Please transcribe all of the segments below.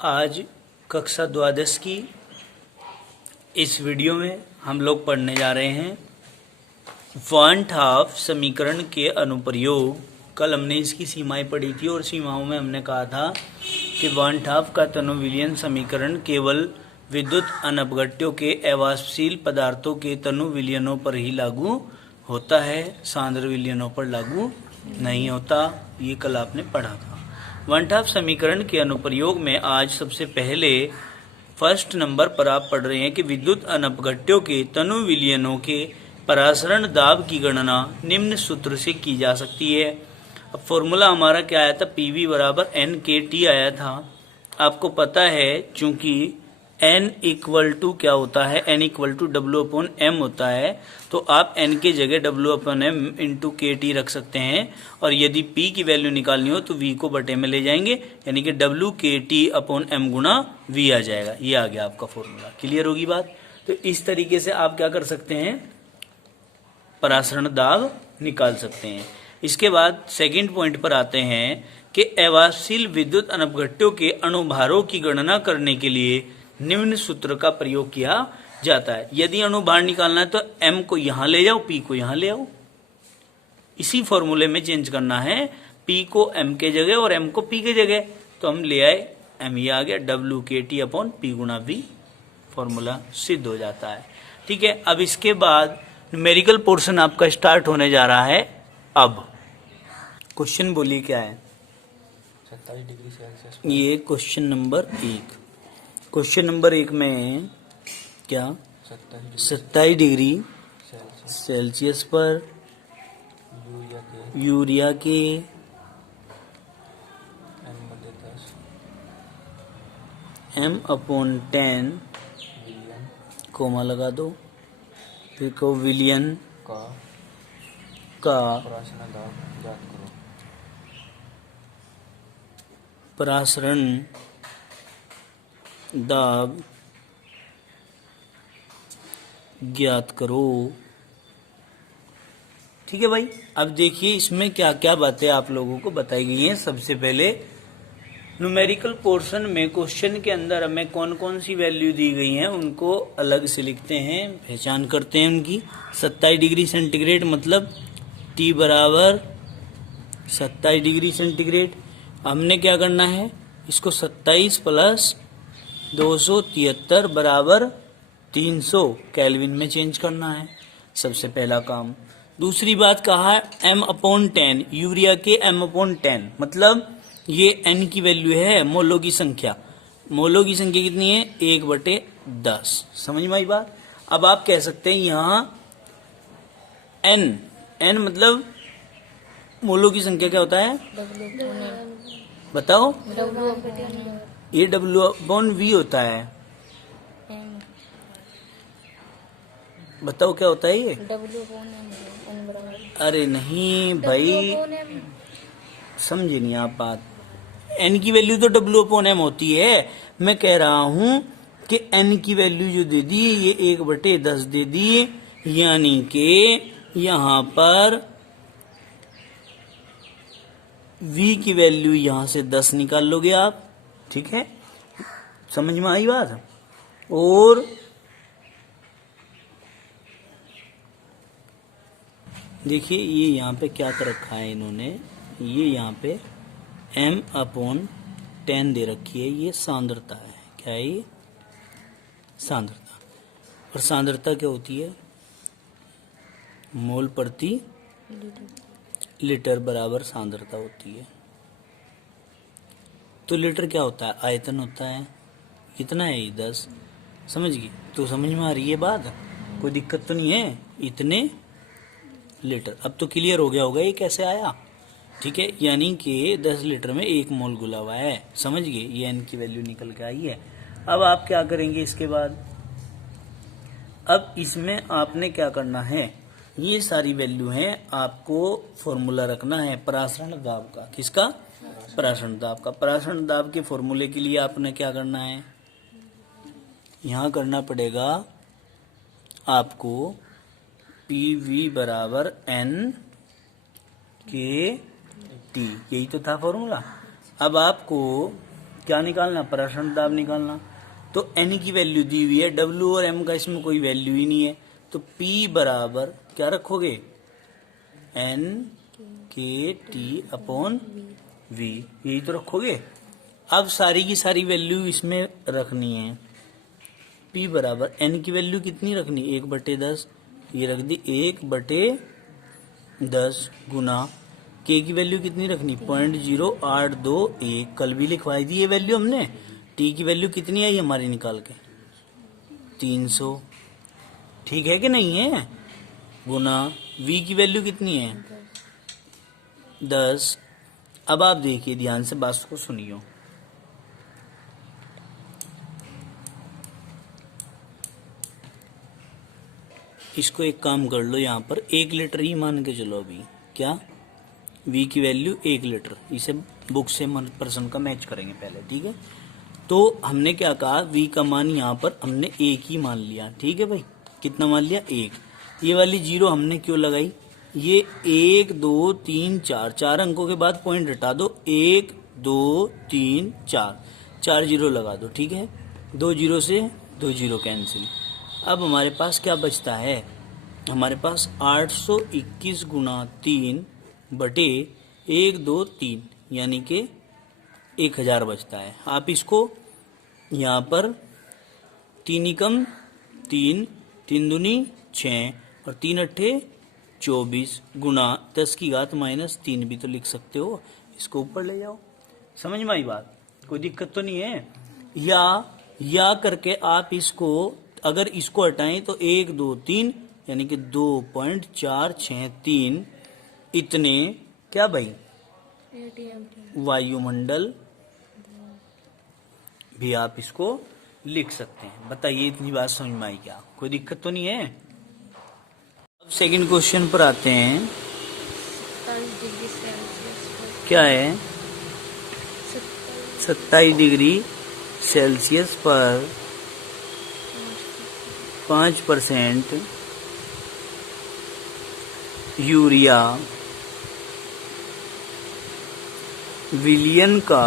आज कक्षा द्वादश की इस वीडियो में हम लोग पढ़ने जा रहे हैं 1/2 समीकरण के अनुप्रयोग। कल हमने इसकी सीमाएं पढ़ी थी और सीमाओं में हमने कहा था कि 1/2 का तनु विलयन समीकरण केवल विद्युत अनपघट्यों के अवाष्पशील पदार्थों के तनु विलयनों पर ही लागू होता है, सांद्र विलयनों पर लागू नहीं होता। ये कल आपने पढ़ा था। 1/2 समीकरण के अनुप्रयोग में आज सबसे पहले फर्स्ट नंबर पर आप पढ़ रहे हैं कि विद्युत अनपघट्यों के तनु विलयनों के परासरण दाब की गणना निम्न सूत्र से की जा सकती है। अब फॉर्मूला हमारा क्या आया था, PV बराबर NKT आया था। आपको पता है चूंकि N इक्वल टू क्या होता है, N इक्वल टू W/M होता है, तो आप N के जगह W/M इंटू KT रख सकते हैं। और यदि P की वैल्यू निकालनी हो तो V को बटे में ले जाएंगे, यानी कि WKT/M गुणा V आ जाएगा। ये आ गया आपका फॉर्मूला। क्लियर होगी बात? तो इस तरीके से आप क्या कर सकते हैं, परासरण दाब निकाल सकते हैं। इसके बाद सेकंड पॉइंट पर आते हैं कि अवाष्पशील विद्युत अनपघट्यों के अणुभारों की गणना करने के लिए निम्न सूत्र का प्रयोग किया जाता है। यदि अणुभार निकालना है तो M को यहां ले जाओ, P को यहां ले आओ। इसी फॉर्मूले में चेंज करना है, P को M के जगह और M को P के जगह। तो हम ले आए M, ये आ गया WKT/P गुणा V। फॉर्मूला सिद्ध हो जाता है। ठीक है। अब इसके बाद न्यूमेरिकल पोर्शन आपका स्टार्ट होने जा रहा है। अब क्वेश्चन बोलिए क्या है? 27 डिग्री सेल्सियस। ये क्वेश्चन नंबर 1। क्वेश्चन नंबर 1 में क्या, 27 डिग्री सेल्सियस पर यूरिया के M/10 कोमा लगा दो, फिर को विलयन का परासरण दाब ज्ञात करो। ठीक है भाई। अब देखिए इसमें क्या क्या बातें आप लोगों को बताई गई हैं। सबसे पहले न्यूमेरिकल पोर्शन में क्वेश्चन के अंदर हमें कौन कौन सी वैल्यू दी गई हैं उनको अलग से लिखते हैं, पहचान करते हैं उनकी। 27 डिग्री सेंटीग्रेड मतलब T बराबर 27 डिग्री सेंटीग्रेड। हमने क्या करना है, इसको 27 प्लस 273 बराबर 300 केल्विन में चेंज करना है, सबसे पहला काम। दूसरी बात कहा है M/10, यूरिया के M/10 मतलब ये N की वैल्यू है, मोलों की संख्या। मोलों की संख्या कितनी है, 1/10। समझ में आई बात? अब आप कह सकते हैं यहाँ N मतलब मोलों की संख्या क्या होता है, बताओ? ये W/V होता है। बताओ क्या होता है ये? अरे नहीं भाई, समझे नहीं आप बात। N की वैल्यू तो W/M होती है। मैं कह रहा हूं कि N की वैल्यू जो दे दी ये 1/10 दे दी, यानी कि यहां पर V की वैल्यू यहां से 10 निकाल लोगे आप। ठीक है, समझ में आई बात? और देखिए ये यहाँ पे क्या कर रखा है इन्होंने, ये यहाँ पे M/10 दे रखी है। ये सांद्रता है। क्या है ये? सांद्रता। और सांद्रता क्या होती है, मोल प्रति लीटर बराबर सांद्रता होती है। तो लीटर क्या होता है, आयतन होता है। कितना है ये, 10। समझ गई? तो समझ में आ रही है बात, कोई दिक्कत तो नहीं है। इतने लीटर। अब तो क्लियर हो गया होगा ये कैसे आया। ठीक है, यानी कि 10 लीटर में 1 मोल घुला हुआ है। समझ गए? ये N की वैल्यू निकल के आई है। अब आप क्या करेंगे इसके बाद, अब इसमें आपने क्या करना है, ये सारी वैल्यू हैं, आपको फॉर्मूला रखना है परासरण दाब का। किसका? परासरण दाब का। परासरण दाब के फॉर्मूले के लिए आपने क्या करना है, यहां करना पड़ेगा आपको PV बराबर NKT। यही तो था फॉर्मूला। अब आपको क्या निकालना, परासरण दाब निकालना। तो एन की वैल्यू दी हुई है, डब्ल्यू और एम का इसमें कोई वैल्यू ही नहीं है, तो पी बराबर क्या रखोगे, एन के टी अपॉन वी, यही तो रखोगे। अब सारी की सारी वैल्यू इसमें रखनी है। P बराबर एन की वैल्यू कितनी रखनी, 1/10, ये रख दी 1/10 गुना K की वैल्यू कितनी रखनी, 0.0821, कल भी लिखवाई दी ये वैल्यू हमने। T की वैल्यू कितनी आई हमारी निकाल के, 300, ठीक है कि नहीं है, गुना V की वैल्यू कितनी है, 10। अब आप देखिए ध्यान से बात को सुनियो, इसको एक काम कर लो, यहाँ पर 1 लीटर ही मान के चलो अभी, क्या V की वैल्यू 1 लीटर, इसे बुक से पर्सन का मैच करेंगे पहले, ठीक है। तो हमने क्या कहा, V का मान यहाँ पर हमने 1 ही मान लिया, ठीक है भाई, कितना मान लिया, 1। ये वाली जीरो हमने क्यों लगाई, ये 1 2 3 4, 4 अंकों के बाद पॉइंट हटा दो, 1 2 3 4, 4 जीरो लगा दो, ठीक है, 2 जीरो से 2 जीरो कैंसिल। अब हमारे पास क्या बचता है, हमारे पास 821 गुना 3 बटे 1 2 3, यानी कि 1000 बचता है। आप इसको यहाँ पर 3 एकम 3, 3 दूनी 6 और 3 अट्ठे 24 गुना 10 की घात -3 भी तो लिख सकते हो, इसको ऊपर ले जाओ। समझ में आई बात, कोई दिक्कत तो नहीं है। या करके आप इसको, अगर इसको हटाएं तो 1 2 3 यानी कि 2.463 इतने क्या भाई वायुमंडल भी आप इसको लिख सकते हैं। बताइए इतनी बात समझ में आई क्या, कोई दिक्कत तो नहीं है। अब सेकंड क्वेश्चन पर आते हैं, 27 डिग्री सेल्सियस पर क्या है, 27 डिग्री सेल्सियस पर 5% यूरिया विलयन का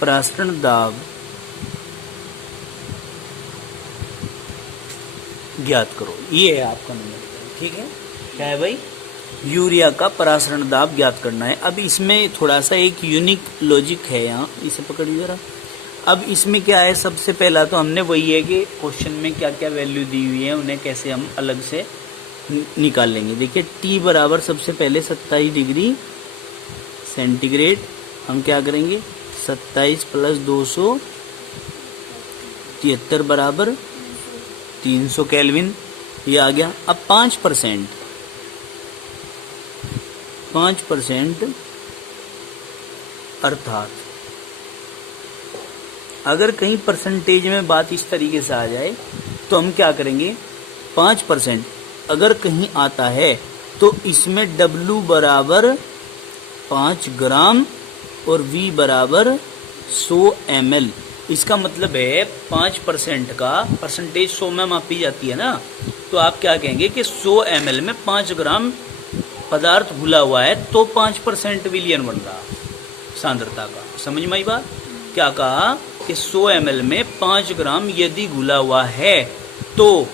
परासरण दाब ज्ञात करो, ये है आपका नंबर, ठीक है। क्या है भाई, यूरिया का परासरण दाब ज्ञात करना है। अब इसमें थोड़ा सा एक यूनिक लॉजिक है, यहाँ इसे पकड़िए जरा। अब इसमें क्या है, सबसे पहला तो हमने वही है कि क्वेश्चन में क्या क्या वैल्यू दी हुई है उन्हें कैसे हम अलग से निकाल लेंगे। देखिए T बराबर सबसे पहले 27 डिग्री सेंटीग्रेड, हम क्या करेंगे 27 + 273 बराबर 300 केल्विन, ये आ गया। अब 5% अर्थात अगर कहीं परसेंटेज में बात इस तरीके से आ जाए तो हम क्या करेंगे, 5% अगर कहीं आता है तो इसमें W बराबर 5 ग्राम और V बराबर 100 ml। इसका मतलब है 5% का परसेंटेज 100 में मापी जाती है ना, तो आप क्या कहेंगे कि 100 ml में 5 ग्राम पदार्थ घुला हुआ है, तो 5% विलयन बन रहा सांद्रता का। समझ में आई बात, क्या कहा कि 100 ml में 5 ग्राम यदि घुला हुआ है तो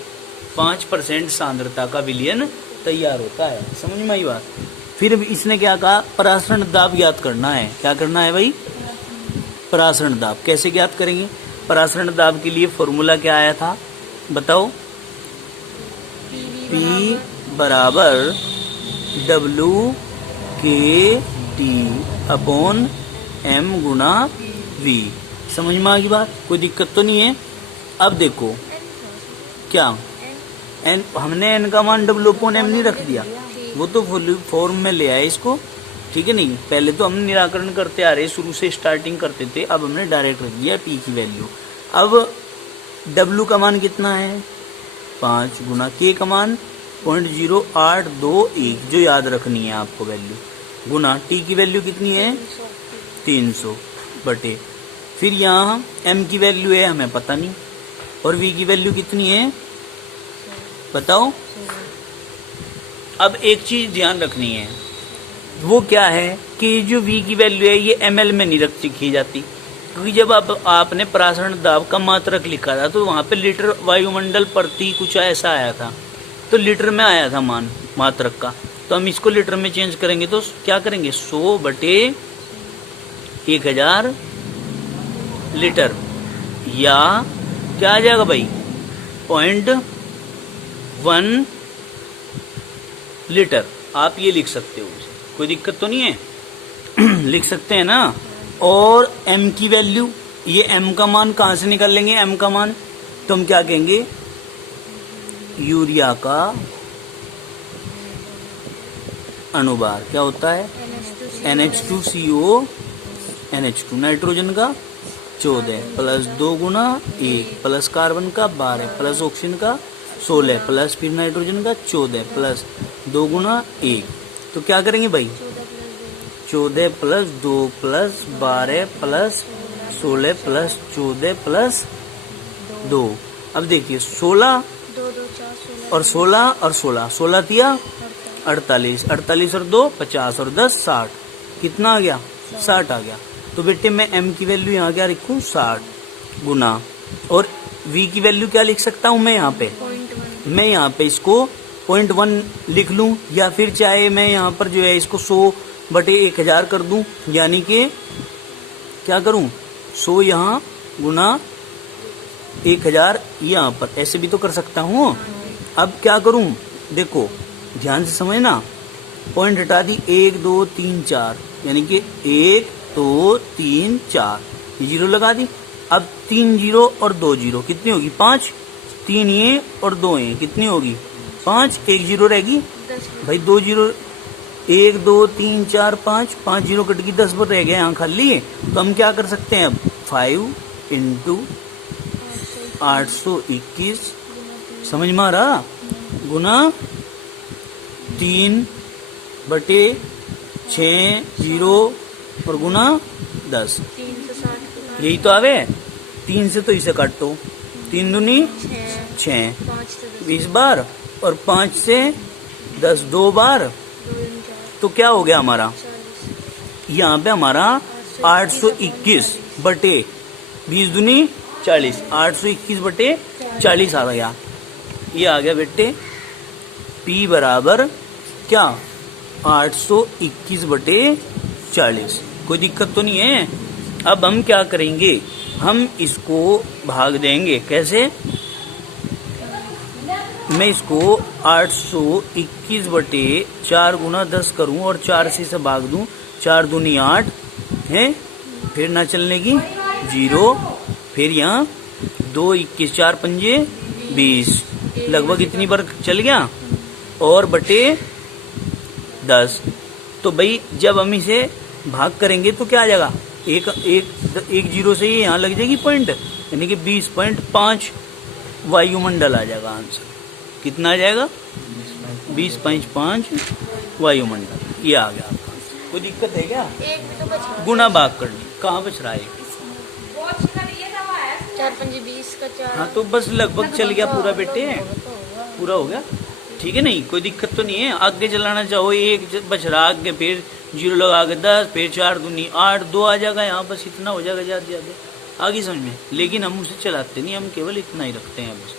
5% सांद्रता का विलयन तैयार होता है। समझ में आई बात। फिर इसने क्या कहा, परासरण दाब ज्ञात करना है। क्या करना है भाई, परासरण दाब। कैसे ज्ञात करेंगे, परासरण दाब के लिए फॉर्मूला क्या आया था बताओ, P बराबर WKT/M गुना V। समझ में आ गई बात, कोई दिक्कत तो नहीं है। अब देखो क्या एन, हमने एन का मान W/M नहीं रख दिया, वो तो फॉर्म में ले आए इसको, ठीक है नहीं। पहले तो हम निराकरण करते आ रहे, शुरू से स्टार्टिंग करते थे, अब हमने डायरेक्ट रख दिया T की वैल्यू। अब W का मान कितना है 5 गुना K का मान 0.0821 जो याद रखनी है आपको वैल्यू, गुना T की वैल्यू कितनी है 300 बटे, फिर यहाँ M की वैल्यू है हमें पता नहीं, और V की वैल्यू कितनी है बताओ। अब एक चीज ध्यान रखनी है, वो क्या है कि जो v की वैल्यू है ये ml में नहीं रखी जाती, क्योंकि जब आपने प्रासरण दाब का मात्रक लिखा था तो वहां पे लीटर वायुमंडल प्रति कुछ ऐसा आया था, तो लीटर में आया था मान मात्रक का। तो हम इसको लीटर में चेंज करेंगे तो क्या करेंगे 100 बटे 1000 लीटर, या क्या आ जाएगा भाई 0.1 लीटर। आप ये लिख सकते हो, कोई दिक्कत तो नहीं है लिख सकते हैं ना। और m की वैल्यू, ये m का मान कहां से निकाल लेंगे, m का मान तो हम क्या कहेंगे यूरिया का अनुभार क्या होता है NH2CO NH2, नाइट्रोजन का 14 प्लस 2 गुना 1 प्लस कार्बन का 12 प्लस ऑक्सीजन का 16 प्लस फिर नाइट्रोजन का 14 प्लस 2 गुना 1, तो क्या करेंगे भाई 14 plus 2 plus 12 plus 16 plus 14 plus 2। अब देखिए 16 और 16 और 16 दिया 48, 48 और 2 50 और 10 60, कितना आ गया 60 आ गया। तो बेटे मैं m की वैल्यू यहाँ क्या लिखूं 60 गुना, और v की वैल्यू क्या लिख सकता हूँ मैं यहाँ पे इसको 0.1 लिख लूं, या फिर चाहे मैं यहाँ पर जो है इसको 100 बटे 1000 कर दूं, यानी कि क्या करूं 100 यहाँ गुना 1000 यहाँ पर, ऐसे भी तो कर सकता हूँ। अब क्या करूं देखो ध्यान से समझना, पॉइंट हटा दी 1 2 3 4, यानी कि 1 2 3 4 ये 0 लगा दी। अब 3 0 और 2 0 कितनी होगी 5, 3 ये और 2 ये कितनी होगी 5, 1 0 रहेगी भाई, 2 0 1 2 3 4 5 5 0 कट गई 10 पर रह गया यहाँ खाली है। तो हम क्या कर सकते हैं अब 5 इंटू 821 समझ में आ रहा, गुना 3 बटे 6 0 और गुना 10, यही तो आवे। 3 से तो इसे काटो, 3 दूनी 6 20 बार, और 5 से 10 2 बार, तो क्या हो गया हमारा यहाँ पे हमारा 821 बटे 20 दूनी 40, 821 बटे 40 आ गया। ये आ गया बेटे P बराबर क्या 821 बटे 40, कोई दिक्कत तो नहीं है। अब हम क्या करेंगे, हम इसको भाग देंगे, कैसे मैं इसको 821 बटे 4 गुना 10 करूं और 4 से इसे भाग दूं, 4 दूनी 8 है, फिर ना चलने की 0, फिर यहाँ 2 21 4 पंजे 20, लगभग इतनी बार चल गया, और बटे 10। तो भाई जब हम इसे भाग करेंगे तो क्या आ जाएगा, एक 0 से ये यहाँ लग जाएगी पॉइंट, यानी कि 20.5 वायुमंडल आ जाएगा आंसर। कितना आ जाएगा 20.5 वायुमंडल, ये आ गया आपका। कोई दिक्कत है क्या, गुना भाग करनी, कहाँ बच रहा है 4 5 20 का 4, हाँ तो बस लगभग चल गया पूरा बेटे, पूरा हो गया, ठीक है नहीं, कोई दिक्कत तो नहीं है। आगे चलाना चाहो, एक बच रहा आगे, फिर 0 लगा के 10, फिर 4 दूनी 8, 2 आ जाएगा यहाँ, बस इतना हो जाएगा ज्यादा आगे समझ में। लेकिन हम उसे चलाते नहीं, हम केवल इतना ही रखते हैं, बस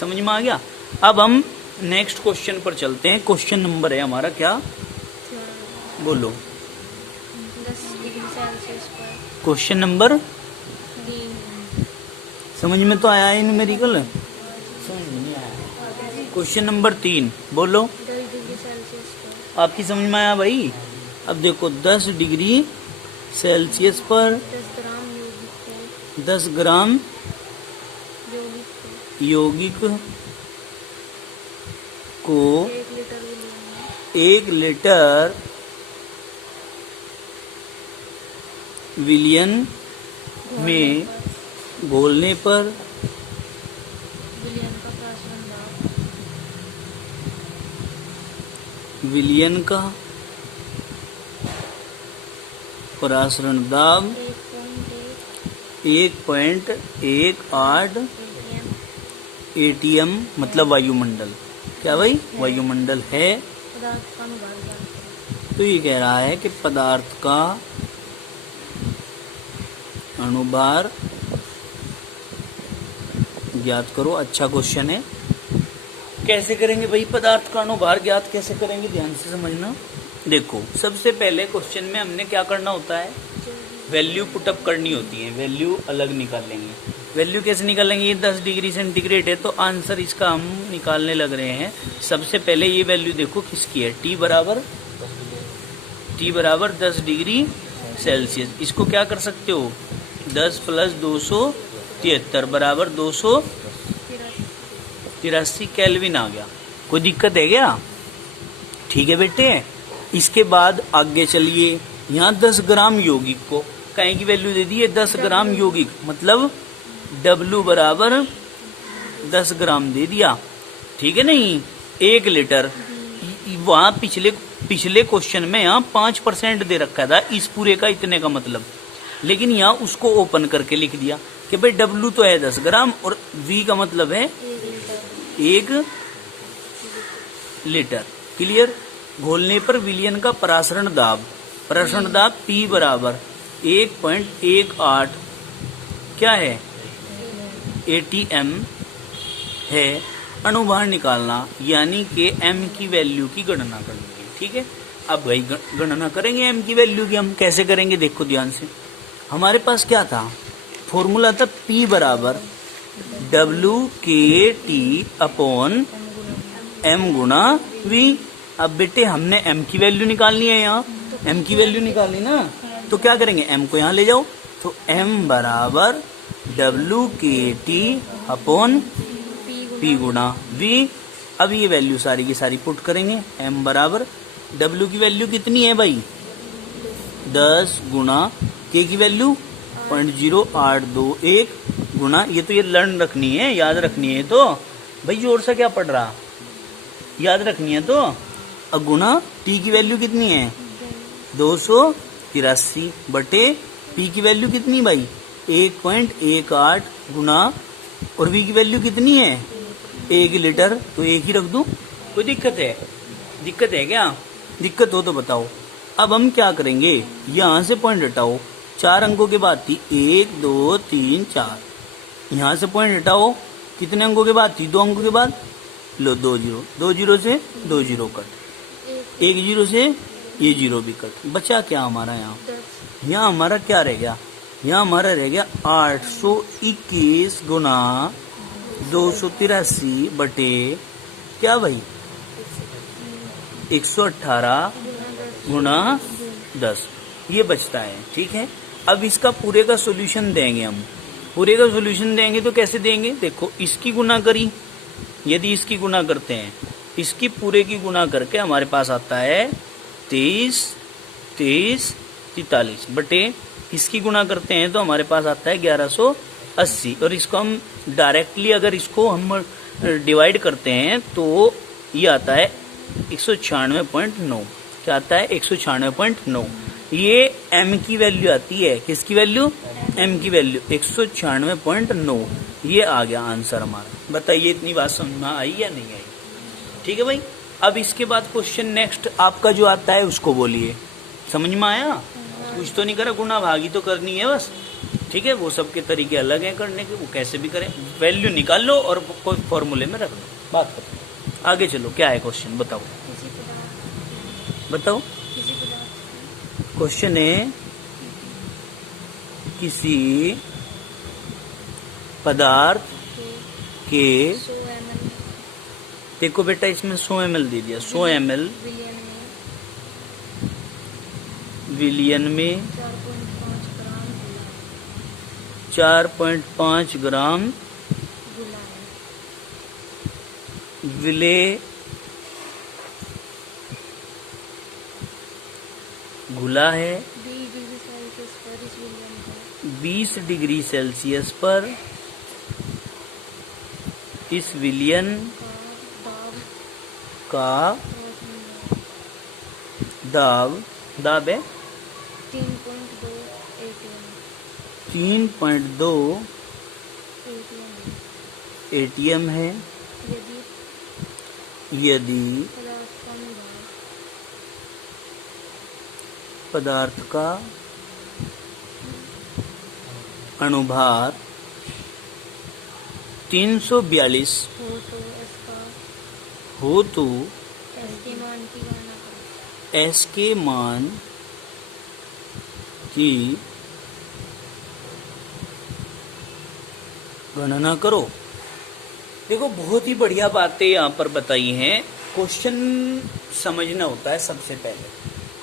समझ में आ गया। अब हम नेक्स्ट क्वेश्चन पर चलते हैं। क्वेश्चन नंबर है हमारा क्या, बोलो 10 डिग्री सेल्सियस पर क्वेश्चन नंबर 3, समझ में तो आया है न्यूमेरिकल, समझ में नहीं आया। क्वेश्चन नंबर 3 बोलो, 10 डिग्री सेल्सियस पर आपकी समझ में आया भाई। अब देखो 10 डिग्री सेल्सियस पर 10 ग्राम 10 ग्राम यौगिक को 1 लीटर विलियन में घोलने पर विलियन का परासरण दाब 1.18 ATM मतलब वायुमंडल, क्या भाई वायुमंडल है। पदार्थ का अनुभार तो ये कह रहा है कि पदार्थ का अणुभार ज्ञात करो। अच्छा क्वेश्चन है। कैसे करेंगे भाई पदार्थ का अणुभार ज्ञात कैसे करेंगे, ध्यान से समझना। देखो सबसे पहले क्वेश्चन में हमने क्या करना होता है, वैल्यू पुटअप करनी होती है, वैल्यू अलग निकालेंगे। वैल्यू कैसे निकालेंगे, ये 10 डिग्री सेंटीग्रेड है तो आंसर इसका हम निकालने लग रहे हैं। सबसे पहले ये वैल्यू देखो किसकी है, T बराबर 10 डिग्री सेल्सियस। इसको क्या कर सकते हो, 10 + 273 बराबर 283 केल्विन आ गया। कोई दिक्कत है क्या? ठीक है बेटे। इसके बाद आगे चलिए, यहाँ 10 ग्राम यौगिक को कहीं की वैल्यू दे दी है 10 ग्राम यौगिक, मतलब W बराबर 10 ग्राम दे दिया। ठीक है नहीं, 1 लीटर। वहां पिछले क्वेश्चन में यहाँ 5% दे रखा था इस पूरे का इतने का मतलब, लेकिन यहाँ उसको ओपन करके लिख दिया कि भाई W तो है 10 ग्राम और V का मतलब है 1 लीटर। क्लियर। घोलने पर विलयन का परासरण दाब P बराबर 1.18 क्या है, ATM है। अणुभार निकालना यानी कि M की वैल्यू की गणना करनी है। ठीक है, अब भाई गणना करेंगे M की वैल्यू की। हम कैसे करेंगे देखो ध्यान से। हमारे पास क्या था, फॉर्मूला था P बराबर WKT/M गुणा V। अब बेटे हमने M की वैल्यू निकालनी है, यहाँ M की वैल्यू निकालनी ना, तो क्या करेंगे, M को यहाँ ले जाओ, तो M बराबर WKT/P गुणा V। अब ये वैल्यू सारी की सारी पुट करेंगे। M बराबर W की वैल्यू कितनी है भाई, 10 गुणा K की वैल्यू 0.0821 गुणा, ये तो ये लर्न रखनी है, याद रखनी है। तो भाई जोर से क्या पढ़ रहा, याद रखनी है। तो अब गुणा T की वैल्यू कितनी है 283 बटे P की वैल्यू कितनी भाई 1.18 गुणा, और V की वैल्यू कितनी है 1 लीटर, तो 1 ही रख दूं। कोई दिक्कत है, दिक्कत है क्या? दिक्कत हो तो बताओ। अब हम क्या करेंगे, यहाँ से पॉइंट हटाओ, 4 अंकों के बाद थी 1 2 3 4, यहाँ से पॉइंट हटाओ, कितने अंकों के बाद थी 2 अंकों के बाद, लो 2 जीरो से 2 जीरो कट, 1 जीरो से ये जीरो भी कट, बचा क्या हमारा यहाँ, यहाँ हमारा क्या रह गया, यहाँ हमारा रह गया 821 गुणा 283 बटे क्या भाई 118 गुणा 10, ये बचता है। ठीक है, अब इसका पूरे का सॉल्यूशन देंगे हम। पूरे का सॉल्यूशन देंगे तो कैसे देंगे, देखो इसकी गुना करी, यदि इसकी गुना करते हैं, इसकी पूरे की गुना करके हमारे पास आता है 43 बटे इसकी गुना करते हैं तो हमारे पास आता है 1180, और इसको हम डायरेक्टली अगर इसको हम डिवाइड करते हैं तो ये आता है 196.9, क्या आता है 196.9। ये M की वैल्यू आती है, किसकी वैल्यू, M की वैल्यू 196.9, ये आ गया आंसर हमारा। बताइए इतनी बात समझ में आई या नहीं आई? ठीक है भाई। अब इसके बाद क्वेश्चन नेक्स्ट आपका जो आता है उसको बोलिए, समझ में आया? कुछ तो नहीं करा, गुना भागी तो करनी है बस। ठीक है, वो सबके तरीके अलग हैं करने के, वो कैसे भी करें, वैल्यू निकाल लो और कोई फॉर्मूले में रख दो, बात खत्म। आगे चलो, क्या है क्वेश्चन बताओ, बताओ। क्वेश्चन है किसी पदार्थ के, देखो बेटा इसमें 100 ml दे दिया, 100 ml विलियन में 4.5 ग्राम विले घुला है 20 डिग्री सेल्सियस पर इस विलियन का दाब है 3.2 ATM है। यदि पदार्थ का अणुभार 342 हो तो हो तो इसका एस के मान की गणना करें। एस के मान की गणना करो। देखो बहुत ही बढ़िया बातें यहाँ पर बताई हैं। क्वेश्चन समझना होता है सबसे पहले।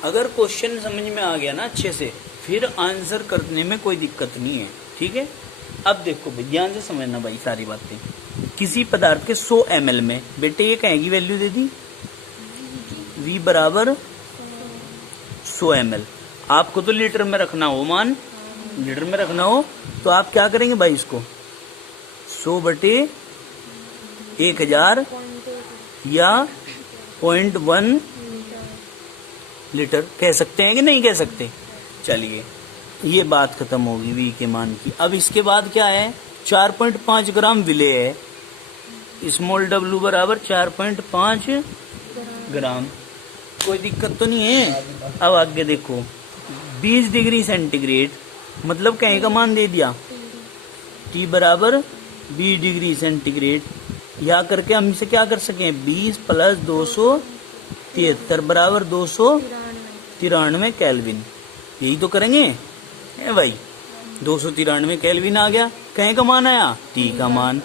अगर क्वेश्चन समझ में आ गया ना अच्छे से, फिर आंसर करने में कोई दिक्कत नहीं है। ठीक है, अब देखो भाई ध्यान से समझना भाई सारी बातें। किसी पदार्थ के 100 ml में बेटे ये कहेगी वैल्यू दे दी V बराबर 100 ml। आपको तो लीटर में रखना हो, मान लीटर में रखना हो तो आप क्या करेंगे भाई, इसको 100/1000 या 0.1 लीटर कह सकते हैं कि नहीं कह सकते। चलिए ये बात खत्म होगी V के मान की। अब इसके बाद क्या है, 4.5 ग्राम विलेय है। स्मॉल w बराबर 4.5 ग्राम। कोई दिक्कत तो नहीं है। अब आगे देखो 20 डिग्री सेंटीग्रेड मतलब कहीं का मान दे दिया T बराबर 20 डिग्री सेंटीग्रेड। या करके हम इसे क्या कर सकें, 20 + 273 बराबर 293 केल्विन। यही तो करेंगे है भाई। 293 केल्विन आ गया। कहीं का मान आया, T का मान।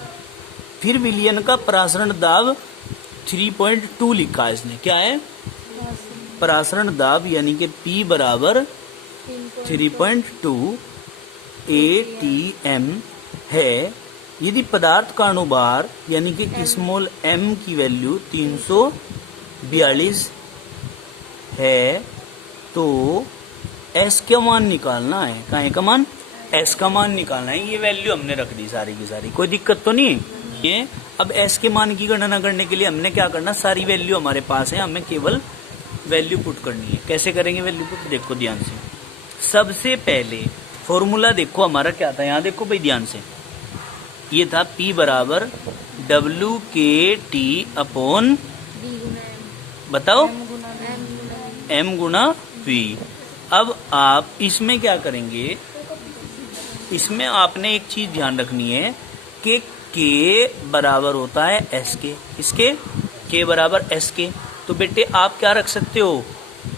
फिर विलयन का परासरण दाब 3.2 लिखा है इसने। क्या है, परासरण दाब यानी कि P बराबर 3.2 ATM है। यदि पदार्थ का अणुभार यानी कि स्मॉल m की वैल्यू 342 है तो S का मान निकालना है। कहाँ का मान, S का मान निकालना है। ये वैल्यू हमने रख दी सारी की सारी, कोई दिक्कत तो नहीं। ये अब S के मान की गणना करने के लिए हमने क्या करना, सारी वैल्यू हमारे पास है, हमें केवल वैल्यू पुट करनी है। कैसे करेंगे वैल्यू पुट, देखो ध्यान से। सबसे पहले फॉर्मूला देखो हमारा क्या था, यहाँ देखो भाई ध्यान से। ये था P बराबर WKT/, बताओ M गुना V। अब आप इसमें क्या करेंगे, इसमें आपने एक चीज ध्यान रखनी है कि K बराबर होता है S के। इसके K बराबर S के। तो बेटे आप क्या रख सकते हो,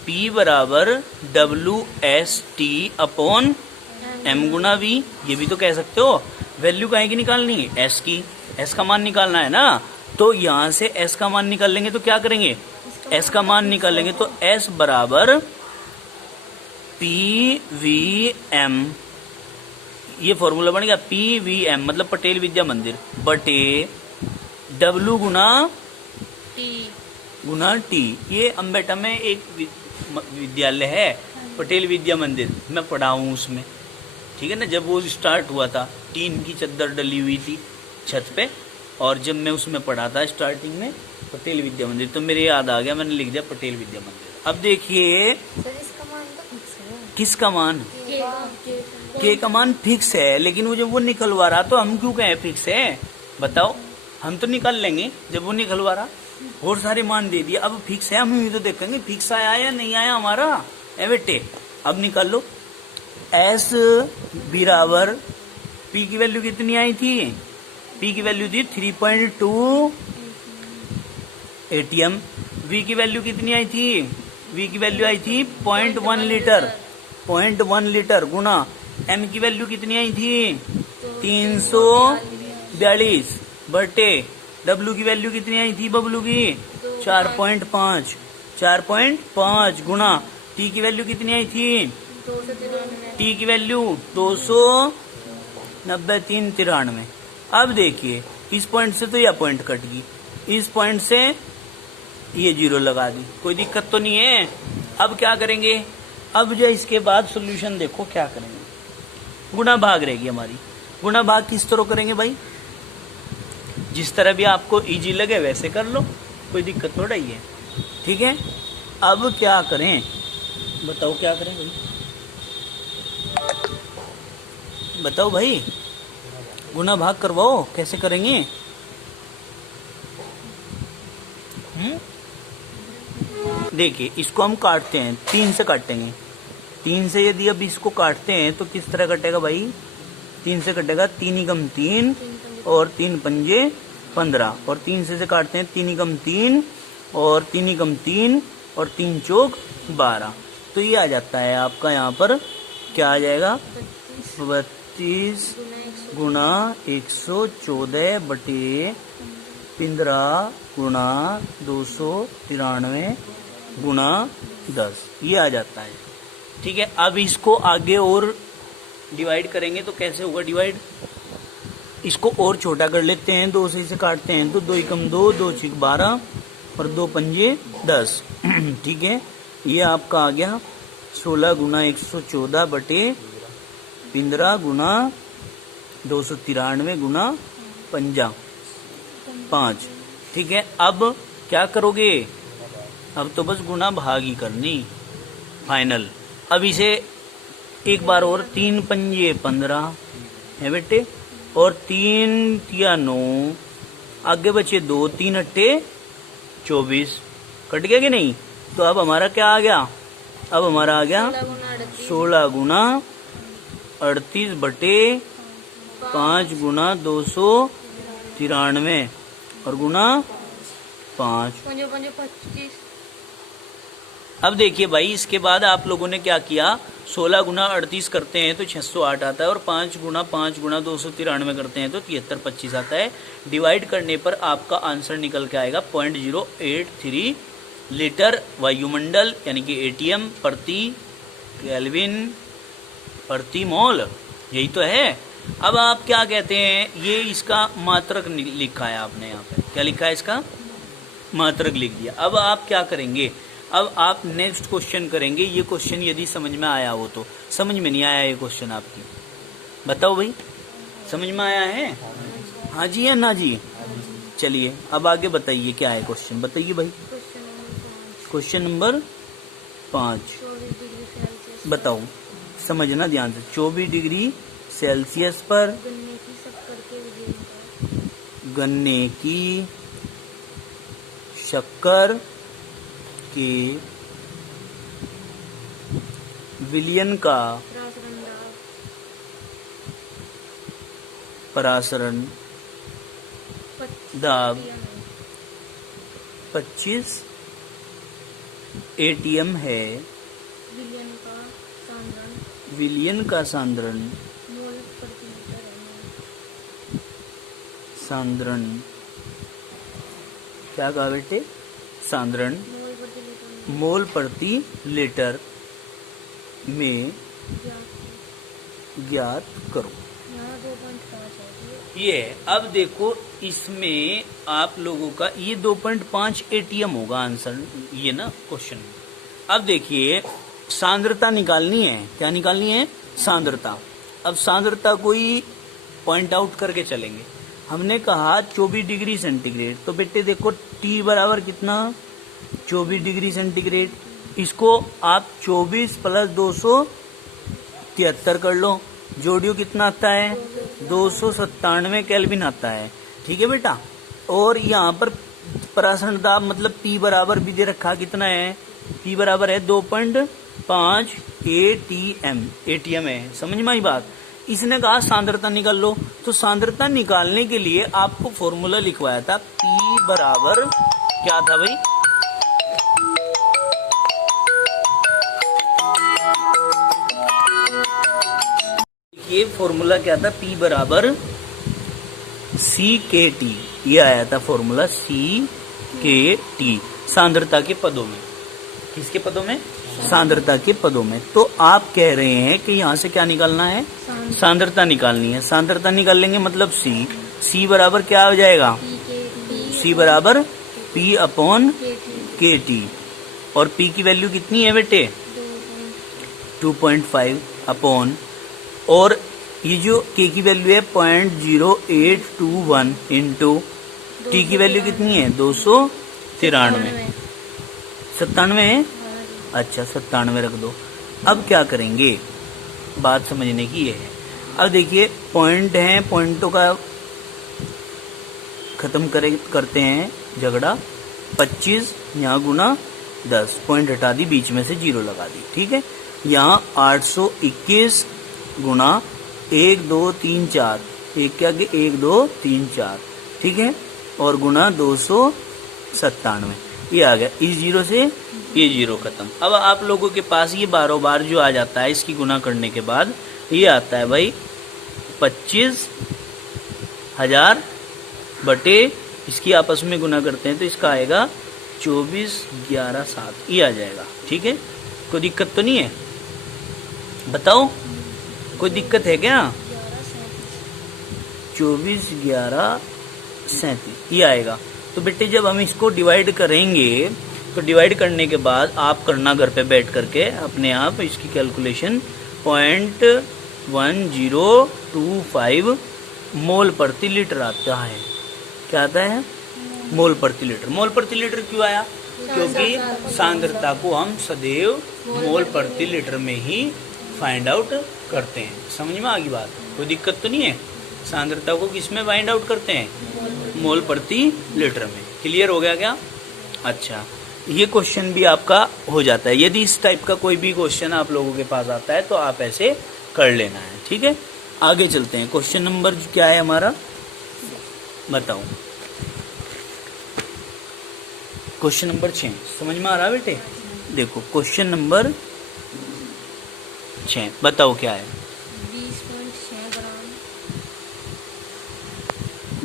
P बराबर WST/M गुना V। ये भी तो कह सकते हो। वैल्यू काहे की निकालनी है, S की। S का मान निकालना है ना, तो यहाँ से S का मान निकाल लेंगे। तो क्या करेंगे, S का मान निकालेंगे तो S बराबर PVM। ये फॉर्मूला बन गया PVM मतलब पटेल विद्या मंदिर बटे W गुना T। ये अम्बेटा में एक विद्यालय है पटेल विद्या मंदिर, मैं पढ़ा हूँ उसमें। ठीक है ना, जब वो स्टार्ट हुआ था टीन की चद्दर डली हुई थी छत पे, और जब मैं उसमें पढ़ा था स्टार्टिंग में पटेल विद्या मंदिर, तो मेरे याद आ गया, मैंने लिख दिया पटेल विद्या मंदिर। अब देखिए किसका मान, K का मान फिक्स है, लेकिन वो जब वो निकलवा रहा तो हम क्यों कहें फिक्स है, बताओ। हम तो निकाल लेंगे जब वो निकलवा रहा, और सारे मान दे दिए। अब फिक्स है, हम ये तो देखेंगे फिक्स आया या नहीं आया हमारा। ए बेटे अब निकाल लो। S बराबर P की वैल्यू कितनी आई थी, P की वैल्यू थी 3.2 ATM। V की वैल्यू कितनी आई थी, V की वैल्यू आई थी 0.1 लीटर। 0.1 लीटर गुना M की वैल्यू कितनी आई थी 342 बटे W की वैल्यू कितनी आई थी बबलू की 4.5। 4.5 गुना T की वैल्यू कितनी आई थी, T की वैल्यू 293। अब देखिए इस पॉइंट से तो यह पॉइंट कट गई, इस पॉइंट से ये 0 लगा दी, कोई दिक्कत तो नहीं है। अब क्या करेंगे, अब जो इसके बाद सॉल्यूशन देखो क्या करेंगे, गुणा भाग रहेगी हमारी। गुणा भाग किस तरह करेंगे भाई, जिस तरह भी आपको इजी लगे वैसे कर लो, कोई दिक्कत थोड़ा ही है। ठीक है, अब क्या करें बताओ, क्या करें भाई बताओ भाई, गुणा भाग करवाओ, कैसे करेंगे। देखिए इसको हम काटते हैं, 3 से काटेंगे। 3 से यदि अब इसको काटते हैं तो किस तरह कटेगा भाई? 3 से कटेगा 3 एकम 3 और 3 पंजे 15 और 3 से काटते हैं 3 एकम 3 और 3 एकम 3 और 3 चौक 12। तो ये आ जाता है आपका यहाँ पर क्या आ जाएगा? 32 गुना 114 बटे 15 गुना 293 गुना 10, ये आ जाता है। ठीक है, अब इसको आगे और डिवाइड करेंगे तो कैसे होगा डिवाइड? इसको और छोटा कर लेते हैं, 2 से इसे काटते हैं तो 2 एकम 2, 2 छीक 12 और 2 पंजे 10। ठीक है, ये आपका आ गया 16 गुना 114 बटे 15 गुना 293 गुना 5। ठीक है, अब क्या करोगे? अब तो बस गुना भाग ही करनी फाइनल। अब इसे एक बार और 3 पंजे 15 है बेटे और 3 तिया 9, आगे बचे 2, 3 अट्टे 24, कट गया कि नहीं? तो अब हमारा क्या आ गया? अब हमारा आ गया 16 गुना 38 बटे 5 गुना 293 और गुना 5। 25। अब देखिए भाई, इसके बाद आप लोगों ने क्या किया? 16 गुना 38 करते हैं तो 608 आता है और 5 गुना 293 करते हैं तो 7325 आता है। डिवाइड करने पर आपका आंसर निकल के आएगा 0.083 लीटर वायुमंडल यानी कि एटीएम प्रति केल्विन प्रति मोल, यही तो है। अब आप क्या कहते हैं? ये इसका मात्रक लिखा है आपने, यहाँ पे क्या लिखा है? इसका मात्रक लिख दिया। अब आप क्या करेंगे? अब आप नेक्स्ट क्वेश्चन करेंगे। ये क्वेश्चन यदि समझ में आया हो तो, समझ में नहीं आया ये क्वेश्चन आपकी, बताओ भाई, समझ में आया है? हाँ जी या ना जी? चलिए अब आगे बताइए क्या है क्वेश्चन, बताइए भाई। क्वेश्चन नंबर 5 बताओ, समझना ध्यान से। 24 डिग्री सेल्सियस पर गन्ने की शक्कर के विलयन का परासरण दाब 25 एटीएम है। विलयन का सांद्रण क्या कहा बेटे? सांद्रण मोल प्रति लीटर में ज्ञात करो। ये अब देखो, इसमें आप लोगों का ये 2.5 एटीएम होगा आंसर, ये ना क्वेश्चन। अब देखिए, सांद्रता निकालनी है। क्या निकालनी है? सांद्रता। अब सांद्रता को ही पॉइंट आउट करके चलेंगे। हमने कहा 24 डिग्री सेंटीग्रेड, तो बेटे देखो T बराबर कितना? 24 डिग्री सेंटीग्रेड। इसको आप 24 प्लस 273 कर लो, जोड़ियो कितना आता है? 297 केल्विन आता है। ठीक है बेटा। और यहाँ पर परासरण दाब मतलब P बराबर भी दे रखा, कितना है? P बराबर है 2.5 एटीएम है। समझ में आई बात? इसने कहा सांद्रता निकाल लो, तो सांद्रता निकालने के लिए आपको फॉर्मूला लिखवाया था। P बराबर क्या था भाई? ये फॉर्मूला क्या था? P बराबर CKT, ये आया था फॉर्मूला CKT सांद्रता के पदों में। किसके पदों में? सांद्रता के पदों में। तो आप कह रहे हैं कि यहाँ से क्या निकालना है? सांद्रता निकालनी है। सांद्रता निकाल लेंगे मतलब C बराबर क्या हो जाएगा? C बराबर P अपॉन KT। और P की वैल्यू कितनी है बेटे? 2.5 अपॉन, और ये जो K की वैल्यू है 0.0821 इंटू T की वैल्यू कितनी है? 293। 97 है? अच्छा 97 रख दो। अब क्या करेंगे? बात समझने की ये है। अब देखिए पॉइंट है, पॉइंटों का खत्म करते हैं झगड़ा। 25 यहाँ गुना 10, पॉइंट हटा दी, बीच में से 0 लगा दी। ठीक है। यहाँ 821 गुना 1 2 3 4, एक के आगे 1 2 3 4, ठीक है, और गुना 297, ये आ गया। इस जीरो से ये जीरो खत्म। अब आप लोगों के पास ये बारों बार जो आ जाता है इसकी गुना करने के बाद ये आता है भाई 25,000 बटे इसकी आपस में गुना करते हैं तो इसका आएगा 24,11,7, ये आ जाएगा। ठीक है, कोई दिक्कत तो नहीं है? बताओ, कोई दिक्कत है क्या? 24,11,37 ये आएगा। तो बेटे जब हम इसको डिवाइड करेंगे तो डिवाइड करने के बाद आप करना घर पे बैठ करके अपने आप इसकी कैलकुलेशन 0.1025 मोल प्रति लीटर आता है। क्या आता है? मोल प्रति लीटर। मोल प्रति लीटर क्यों आया? क्योंकि सांद्रता को हम सदैव मोल प्रति लीटर में ही फाइंड आउट करते हैं। समझ में आ गई बात? कोई दिक्कत तो नहीं है? सांद्रता को किस में फाइंड आउट करते हैं? मोल प्रति लीटर में। क्लियर हो गया क्या? अच्छा, ये क्वेश्चन भी आपका हो जाता है। यदि इस टाइप का कोई भी क्वेश्चन आप लोगों के पास आता है तो आप ऐसे कर लेना है। ठीक है, आगे चलते हैं। क्वेश्चन नंबर क्या है हमारा, बताओ। क्वेश्चन नंबर 6 समझ में आ रहा है बेटे? देखो क्वेश्चन नंबर 6 बताओ क्या है। 20.6 ग्राम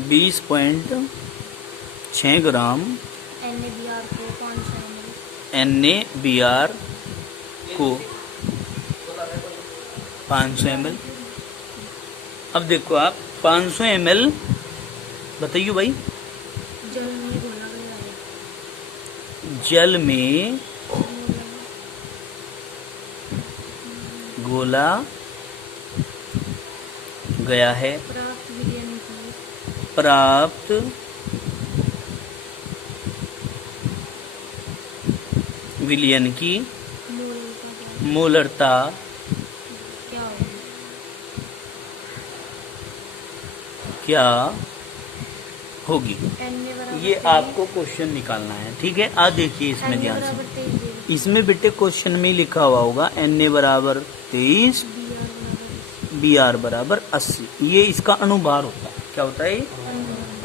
20.6 ग्राम NaBr को 500 ml NaBr को 500 ml। अब देखो आप 500 ml बताइए भाई। जल में घोला जल में घोला गया गया है। है। प्राप्त विलयन की मोलता मोलरता क्या होगी? क्या होगी? Na बराबर ये आपको क्वेश्चन निकालना है। ठीक है, आप देखिए इसमें ध्यान से। 23 इसमें बेटे क्वेश्चन में लिखा हुआ होगा Na बराबर 23 Br बराबर 80। ये इसका अनुभार होता है। क्या होता है?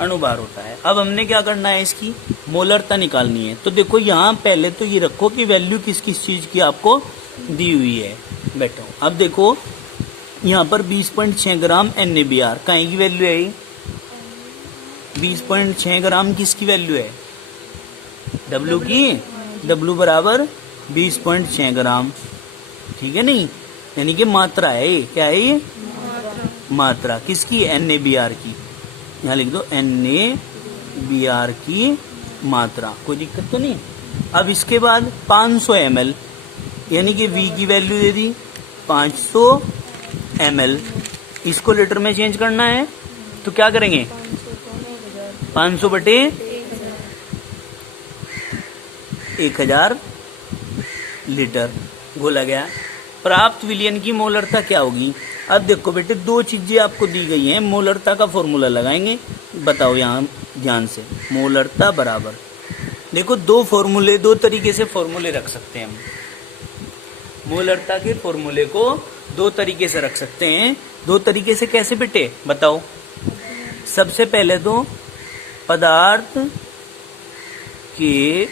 अनुभार होता है। अब हमने क्या करना है, इसकी मोलरता निकालनी है। तो देखो यहाँ पहले तो ये रखो कि वैल्यू किस किस चीज की आपको दी हुई है। बैठो, अब देखो यहाँ पर 20.6 ग्राम NaBr कहीं की वैल्यू है? 20.6 ग्राम किसकी वैल्यू है? W की। W बराबर 20.6 ग्राम। ठीक है नहीं, यानी कि मात्रा है ये। क्या है ये? मात्रा किसकी? NaBr की। यहाँ लिख दो NaBr की मात्रा। कोई दिक्कत तो नहीं? अब इसके बाद 500 ml यानी कि V की वैल्यू दे दी 500 ml। इसको लीटर में चेंज करना है तो क्या करेंगे? 500 बटे 1000 लीटर घोला गया। प्राप्त विलयन की मोलरता क्या होगी? अब देखो बेटे दो चीजें आपको दी गई हैं, मोलरता का फॉर्मूला लगाएंगे। बताओ यहाँ ध्यान से। मोलरता बराबर, देखो दो फॉर्मूले, दो तरीके से फॉर्मूले रख सकते हैं हम। मोलरता के फॉर्मूले को दो तरीके से रख सकते हैं। दो तरीके से कैसे बेटे बताओ? सबसे पहले तो पदार्थ के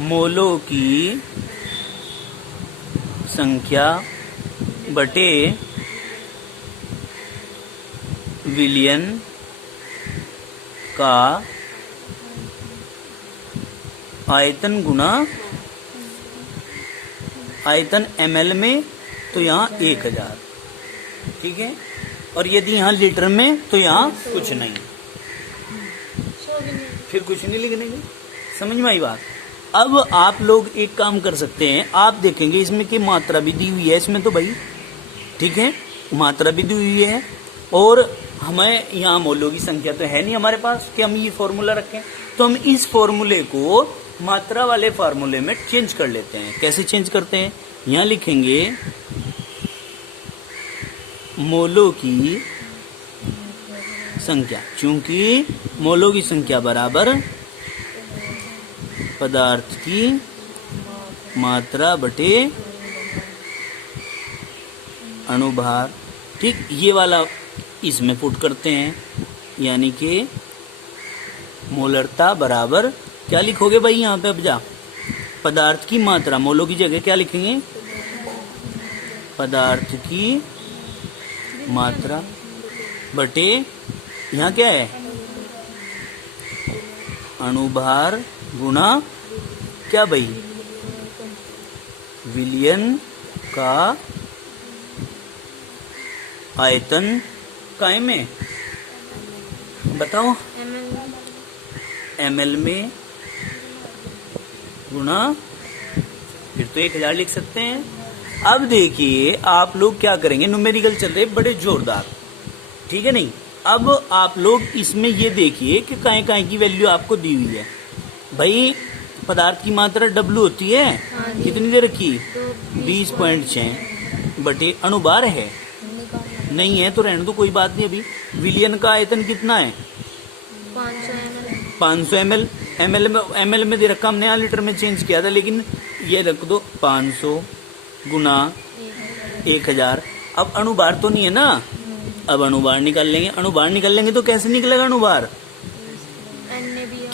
मोलों की संख्या बटे विलयन का आयतन गुना आयतन ml में, तो यहाँ 1000। ठीक है, और यदि यहाँ लीटर में तो यहाँ कुछ नहीं, फिर कुछ नहीं लिखने की। समझ में आई बात? अब आप लोग एक काम कर सकते हैं, आप देखेंगे इसमें की मात्रा भी दी हुई है इसमें तो भाई। ठीक है, मात्रा भी दी हुई है और हमें यहाँ मोलों की संख्या तो है नहीं हमारे पास कि हम ये फॉर्मूला रखें। तो हम इस फॉर्मूले को मात्रा वाले फार्मूले में चेंज कर लेते हैं। कैसे चेंज करते हैं? यहाँ लिखेंगे मोलों की संख्या, चूंकि मोलों की संख्या बराबर पदार्थ की मात्रा बटे अणुभार। ठीक, ये वाला इसमें पुट करते हैं, यानी कि मोलरता बराबर क्या लिखोगे भाई यहाँ पे? अब जा, पदार्थ की मात्रा, मोलों की जगह क्या लिखेंगे? पदार्थ की मात्रा बटे यहाँ क्या है? अणुभार गुणा क्या भाई? विलयन का आयतन काय में? बताओ। ml में गुणा, फिर तो 1000 लिख सकते हैं। अब देखिए आप लोग क्या करेंगे, न्यूमेरिकल चल रहे बड़े जोरदार, ठीक है नहीं। अब आप लोग इसमें ये देखिए कि काय की वैल्यू आपको दी हुई है भाई। पदार्थ की मात्रा W होती है, कितनी दे रखी? 20.6 बटे अणुभार है, नहीं है तो रहने दो, कोई बात नहीं। अभी विलयन का आयतन कितना है? 500 ml। ml में दे रखा, हमने यहाँ लीटर में चेंज किया था, लेकिन ये रख दो 500 गुना 1000। अब अणुभार तो नहीं है ना, अब अणुभार निकाल लेंगे। अणुभार निकाल लेंगे तो कैसे निकलेगा अणुभार?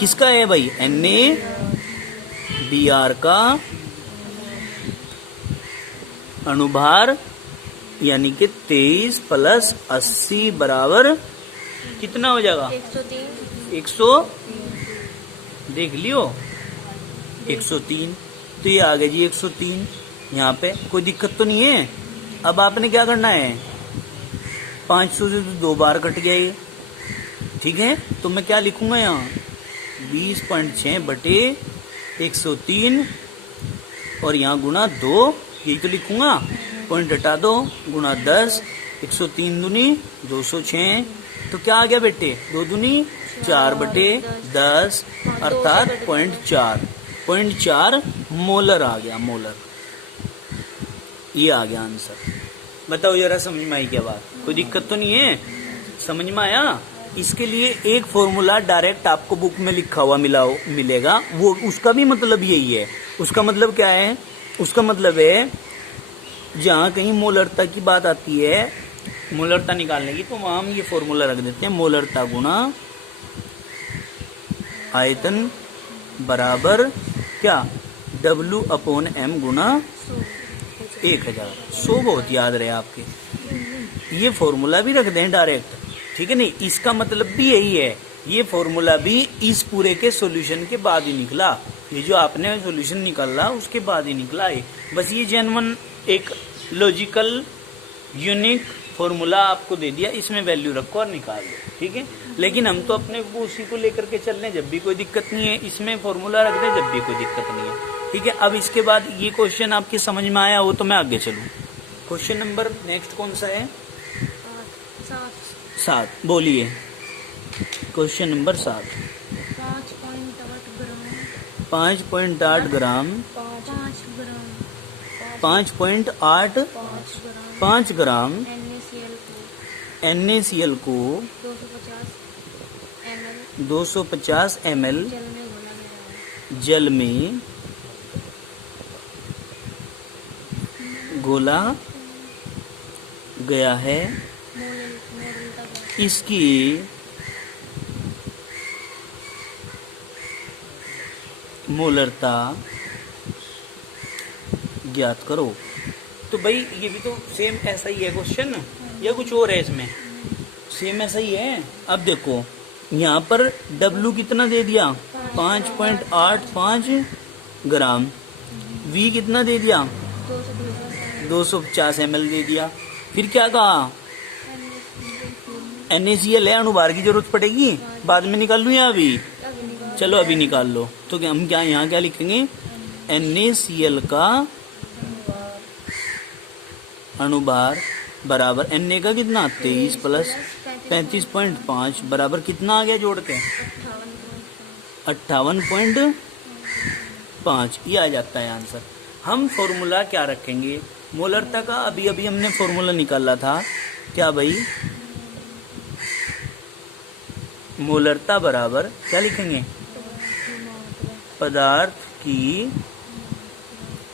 किसका है भाई? NaBr का अणुभार, यानी कि 23 + 80 बराबर कितना हो जाएगा? 100। देख लियो 103। तो ये आ गया जी 103। यहाँ पे कोई दिक्कत तो नहीं है। अब आपने क्या करना है, 500 से तो 2 बार कट गया ये, ठीक है। तो मैं क्या लिखूंगा यहाँ? 20.6 बटे 103 और यहाँ गुणा 2, यही तो लिखूंगा। पॉइंट हटा दो, गुणा 10, 103 दूनी 206। तो क्या आ गया बेटे? 2 दूनी 4 बटे 10 अर्थात 0.4 मोलर आ गया, मोलर। ये आ गया आंसर। बताओ जरा समझ में आई क्या बात? कोई दिक्कत तो नहीं है? समझ में आया? इसके लिए एक फॉर्मूला डायरेक्ट आपको बुक में लिखा हुआ मिलेगा, वो उसका भी मतलब यही है। उसका मतलब क्या है? उसका मतलब है जहाँ कहीं मोलरता की बात आती है, मोलरता निकालने की, तो वहां हम ये फॉर्मूला रख देते हैं, मोलरता गुणा आयतन बराबर क्या? W/m गुणा 1000। 100 बहुत याद रहे आपके, ये फॉर्मूला भी रख दें डायरेक्ट, ठीक है नहीं। इसका मतलब भी यही है, ये फॉर्मूला भी इस पूरे के सॉल्यूशन के बाद ही निकला। ये जो आपने सॉल्यूशन निकाला उसके बाद ही निकला है। बस ये जेन्युइन एक लॉजिकल यूनिक फॉर्मूला आपको दे दिया, इसमें वैल्यू रखो और निकाल दो, ठीक है। लेकिन हम तो अपने को उसी को लेकर के चल रहे हैं, जब भी कोई दिक्कत नहीं है। इसमें फॉर्मूला रख दे जब भी कोई दिक्कत नहीं है, ठीक है। अब इसके बाद ये क्वेश्चन आपके समझ में आया हो तो मैं आगे चलूँ। क्वेश्चन नंबर नेक्स्ट कौन सा है? 7। बोलिए क्वेश्चन नंबर 7। 5.8 ग्राम 5 ग्राम NaCl को 250 ml जल में घोला गया है। इसकी मोलरता ज्ञात करो। तो भाई ये भी तो सेम ऐसा ही है क्वेश्चन, या कुछ और है इसमें? सेम ऐसा ही है। अब देखो यहाँ पर W कितना दे दिया? 5.85 ग्राम। V कितना दे दिया? 250 ml दे दिया। फिर क्या कहा? NaCl है, अणुभार की जरूरत पड़ेगी, बाद में निकाल लूँ या अभी? चलो अभी निकाल लो। तो हम क्या यहाँ क्या लिखेंगे? NaCl का अणुभार बराबर Na का कितना? 23 + 35.5 बराबर कितना आ गया जोड़ के? 58.5। ये आ जाता है आंसर। हम फॉर्मूला क्या रखेंगे? मोलरता का अभी अभी हमने फॉर्मूला निकाला था, क्या भाई? मोलरता बराबर क्या लिखेंगे? पदार्थ की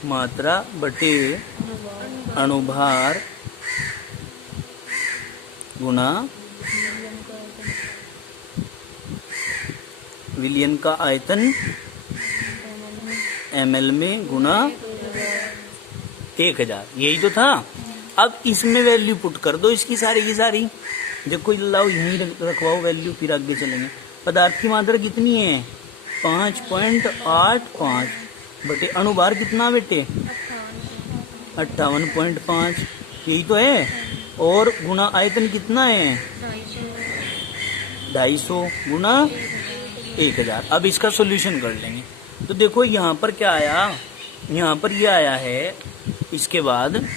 मात्रा बटे अणुभार गुना विलयन का आयतन ml में गुना 1000, यही तो था। अब इसमें वैल्यू पुट कर दो इसकी सारी की सारी। देखो लाओ यहीं रखवाओ वैल्यू, फिर आगे चलेंगे। पदार्थ की मात्रा कितनी है 5.85 बटे अणुभार कितना बेटे 58.5, यही तो है। और गुना आयतन कितना है 250 गुना 1000। अब इसका सॉल्यूशन कर लेंगे। तो देखो यहाँ पर क्या आया, यहाँ पर ये आया है। इसके बाद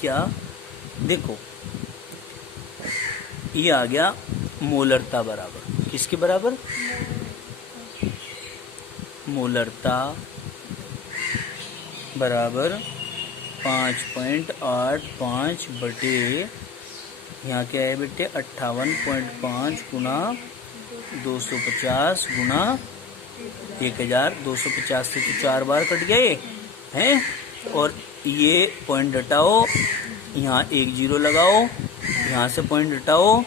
क्या देखो ये आ गया मोलरता बराबर किसके बराबर, मोलरता बराबर 5.85 बटे यहाँ क्या है बेटे 58.5 गुना 250 गुना 1000। 250 से तो 4 बार कट गए हैं। और ये पॉइंट हटाओ, यहाँ 1 0 लगाओ, यहाँ से पॉइंट हटाओ,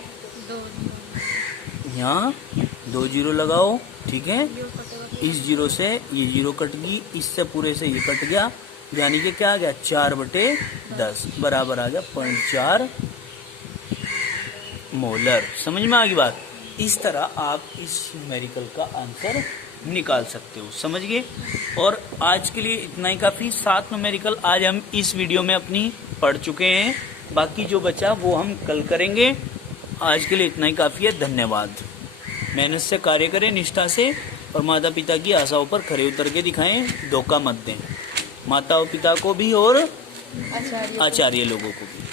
यहाँ 2 0 लगाओ, ठीक है। इस 0 से ये 0 कट गई, इससे पूरे से ये कट गया, यानी कि क्या आ गया 4/10 बराबर आ गया 0.4 मोलर। समझ में आ गई बात। इस तरह आप इस न्यूमेरिकल का आंसर निकाल सकते हो, समझ गए। और आज के लिए इतना ही काफी। 7 न्यूमेरिकल आज हम इस वीडियो में अपनी पढ़ चुके हैं, बाकी जो बचा वो हम कल करेंगे। आज के लिए इतना ही काफी है। धन्यवाद। मेहनत से कार्य करें, निष्ठा से, और माता पिता की आशाओं पर खरे उतर के दिखाएं, धोखा मत दें, माता और पिता को भी और आचार्य लोगों को भी।